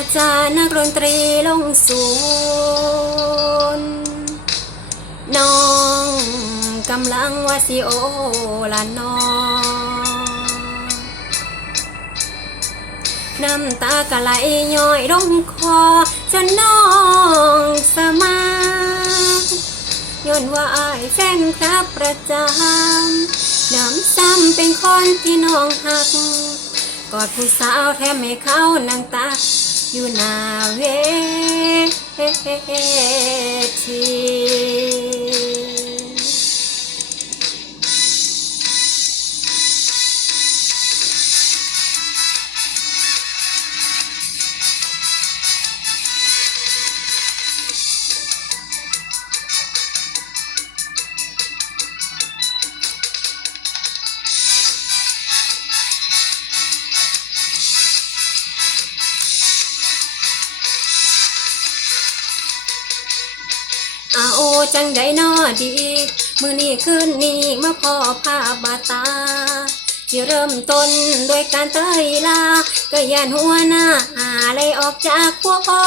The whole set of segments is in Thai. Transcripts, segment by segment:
าจารย์นักดนตรีลงศูนย์น้องกำลังว่าสิโอละน้องน้ำตากะไหลย้อยลงคอจนน้องสมาย้อนว่าอายแฟนครับประจำน้ำซ้ำเป็นคนที่น้องหักกอดผู้สาวแทบไม่เข้านางตา you now. จังได้นอดี มือนี้คืนนี้มาพอภาพบาตา ที่เริ่มต้นโดยการเตยลา ก็ยานหัวหน้าอะไรออกจากพวกพอ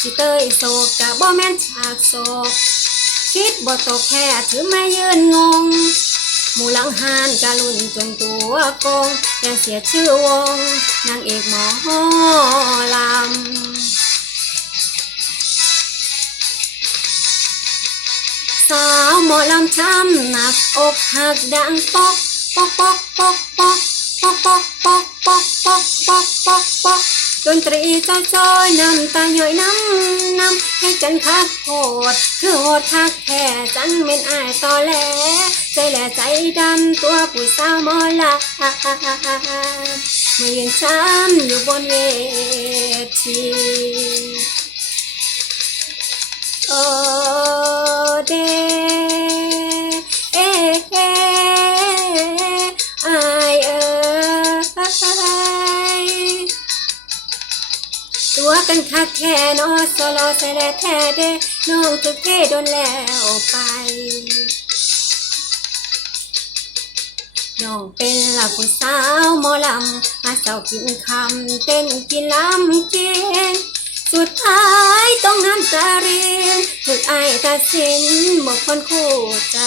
ที่เตยโศกกะบ่แม่นฉากโศก คิดบ่ตกแค่ถือไม่ยืนงง หมู่หลังหานกะลุ่นจนตัวโกงยังเสียชื่อวงนางเอกหมอลำ สาวหมอลำช้ำหนักอกหักดังปอกปอกปอกปอกปอกปอกปอกปอกปอกปอกปอกปอกปอกดนตรีจอยจอยน้ำตาหย่อยน้ำน้ำให้กันคักโหดคือโหดคักแค่จังเม็นอายต่อแหลใจแหล่ใจดำตัวผู้สาวหมอลามายืนช้ำอยู่บนเวที ตัวกันคักแค่นอสโลเสแลแท้เดน้องถึกเทโดนแล้วไปน้องเป็นละผู้สาวหมอลำมาเศร้ากินคำเต้นกินลำเกินสุดท้าย ต้องน้ำตารีนถึกไอตัดสินบอกคนคู่ใจ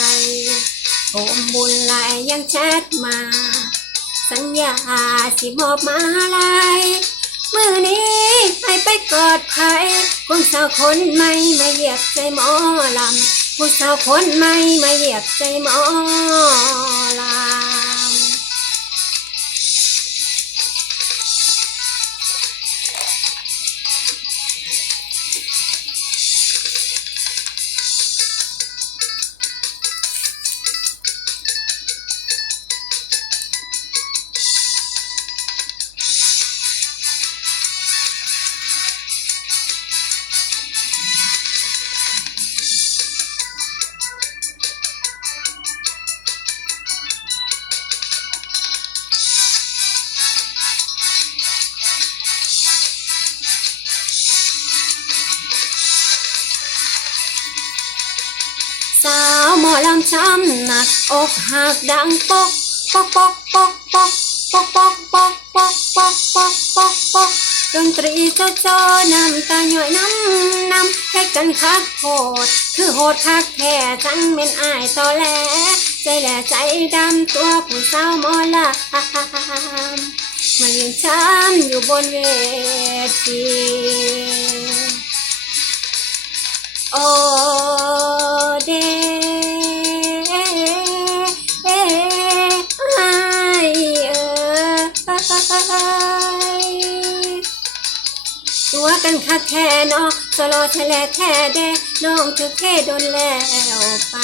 ผมบุญหลายยังแชทมา สัญญาสิมอบมาลายมือนี้ให้ไปกอดใครคนสาวคนใหม่มาเหยียบใจหมอลำผู้สาวคนใหม่มาเหยียบใจหมอลำ ช้ำหนักอกหักดังปอกปอกปอกปอกปอกปอกปอกปอกปอกปอกปอกปอกปอกดนตรีเจ้าจอน้ำตาหย่อยน้ำน้ำให้กันคักโหด คือโหดคักแค่จังเม็นอายต่อแหลใจแหล่ใจดำตัวผู้สาวมอลำมายืนช้ำอยู่บนเวทีโอ้ คักแค่เนาะสโลแทแลแท้เด้น้องถึกเทโดนแล้วไป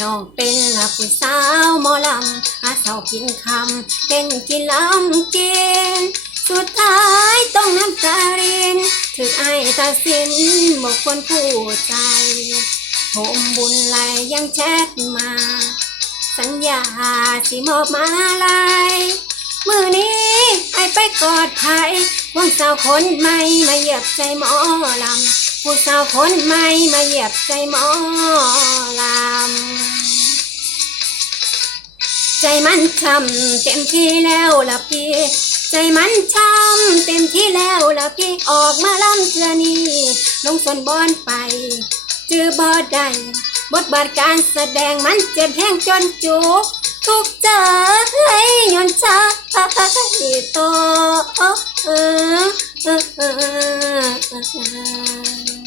น้องเป็นละผู้สาวหมอลำหาเสากินคำเป็นกินลำกิน สุดท้ายต้องน้ำตารินถึกไอายตัดสินบอกคนผู้ใจผมบุญไหลยยังแชทมา สัญญาสิมอบมาลาย มือนี้ไอไปกอดไผ่วังสาวคนใหม่มาเหยียบใจหมอลำผู้สาวคนใหม่มาเหยียบใจหมอลำใจมันช้ำเต็มที่แล้วละพี่ใจมันช้ำเต็มที่แล้วละพี่ออกมาล้ำเสนีลงสนบอนไปจือบอดได้บทบาทการแสดงมันเจ็บแห้งจนจุก ทุกใจย้อนใจตัวเออ